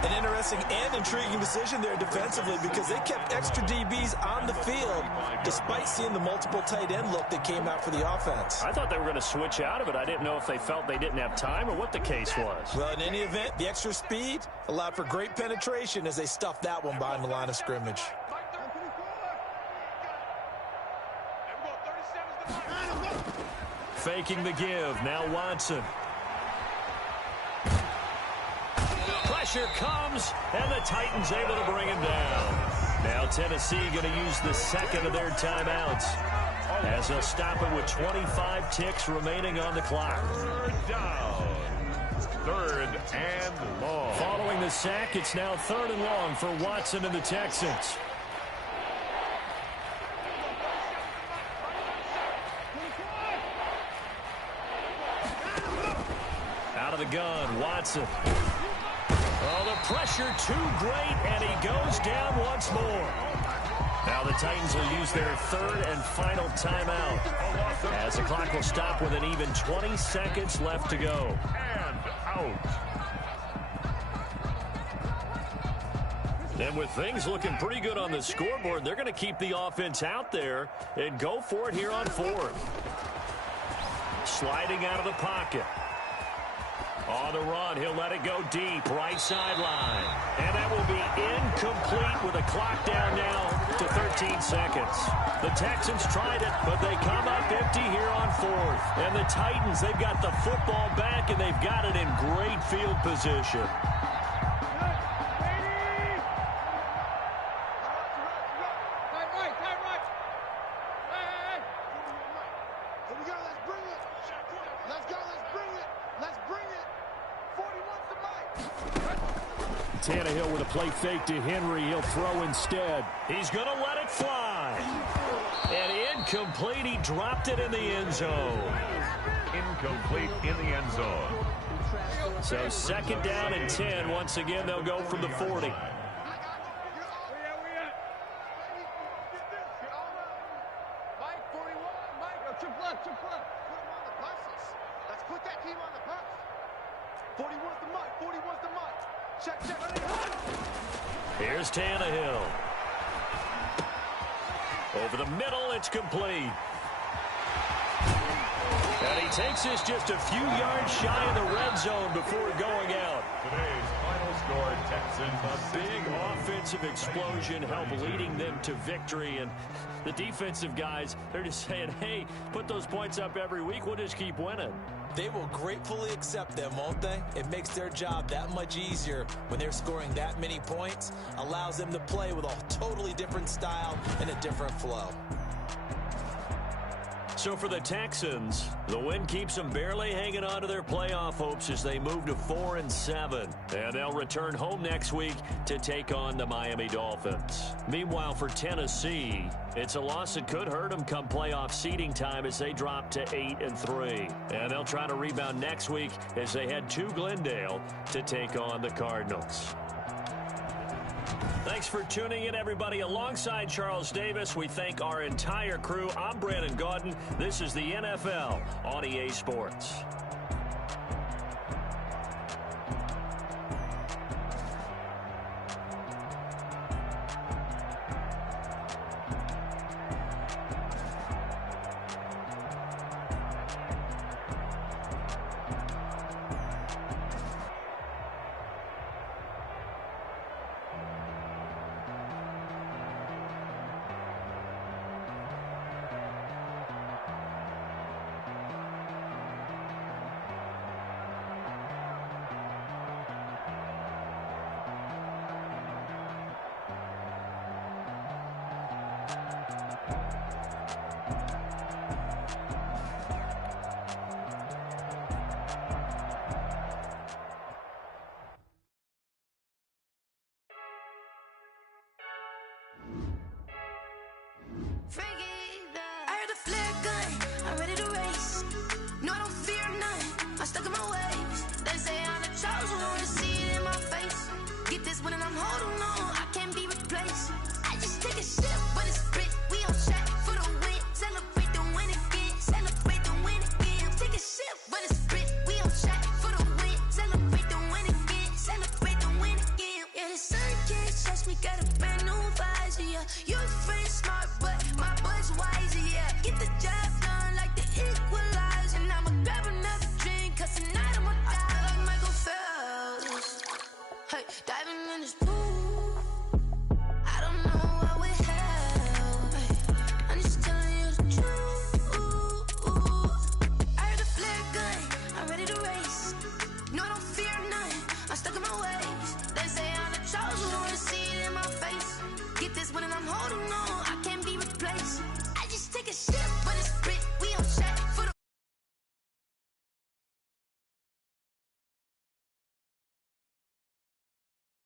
An interesting and intriguing decision there defensively because they kept extra DBs on the field despite seeing the multiple tight end look that came out for the offense. I thought they were going to switch out of it. I didn't know if they felt they didn't have time or what the case was. Well, in any event, the extra speed allowed for great penetration as they stuffed that one behind the line of scrimmage. Faking the give. Now Watson. Pressure comes, and the Titans able to bring him down. Now Tennessee going to use the 2nd of their timeouts as they'll stop it with 25 ticks remaining on the clock. 3rd down. 3rd and long. Following the sack, it's now 3rd and long for Watson and the Texans. Out of the gun, Watson. Oh, the pressure too great, and he goes down once more. Now the Titans will use their 3rd and final timeout as the clock will stop with an even 20 seconds left to go. And out. And with things looking pretty good on the scoreboard, they're going to keep the offense out there and go for it here on 4th. Sliding out of the pocket. On the run, he'll let it go deep, right sideline. And that will be incomplete with a clock down now to 13 seconds. The Texans tried it, but they come up empty here on 4th. And the Titans, they've got the football back, and they've got it in great field position. Tannehill with a play fake to Henry. He'll throw instead. He's going to let it fly. And incomplete. He dropped it in the end zone. Incomplete in the end zone. So 2nd down and 10. Once again, they'll go from the 40. Mike, trip left. Put him on the buses. Let's put that team on the bus. 41's the Mike. 41's the Mike. Check. Here's Tannehill. Over the middle, it's complete. And he takes this just a few yards shy of the red zone before going out. Today's final score, Texans. A big offensive explosion helped leading them to victory. And the defensive guys, they're just saying, hey, put those points up every week. We'll just keep winning. They will gratefully accept them, won't they? It makes their job that much easier when they're scoring that many points. Allows them to play with a totally different style and a different flow. So for the Texans, the win keeps them barely hanging on to their playoff hopes as they move to 4-7. And they'll return home next week to take on the Miami Dolphins. Meanwhile, for Tennessee, it's a loss that could hurt them come playoff seeding time as they drop to 8-3. And they'll try to rebound next week as they head to Glendale to take on the Cardinals. Thanks for tuning in, everybody. Alongside Charles Davis, we thank our entire crew. I'm Brandon Gaudin. This is the NFL on EA Sports. I heard the flare gun, I'm ready to race. No, I don't fear none, I'm stuck in my ways. They say I'm the chosen one, to see it in my face. Get this one and I'm holding on, I can't be replaced. I just take a sip, but it's split. We on track for the win. Celebrate the win again, celebrate the win again. Take a sip, but it's split. We on track for the win. Celebrate the win again, celebrate the win again. Yeah, the sun can't touch me, got a brand new visor. Yeah, your friend smart.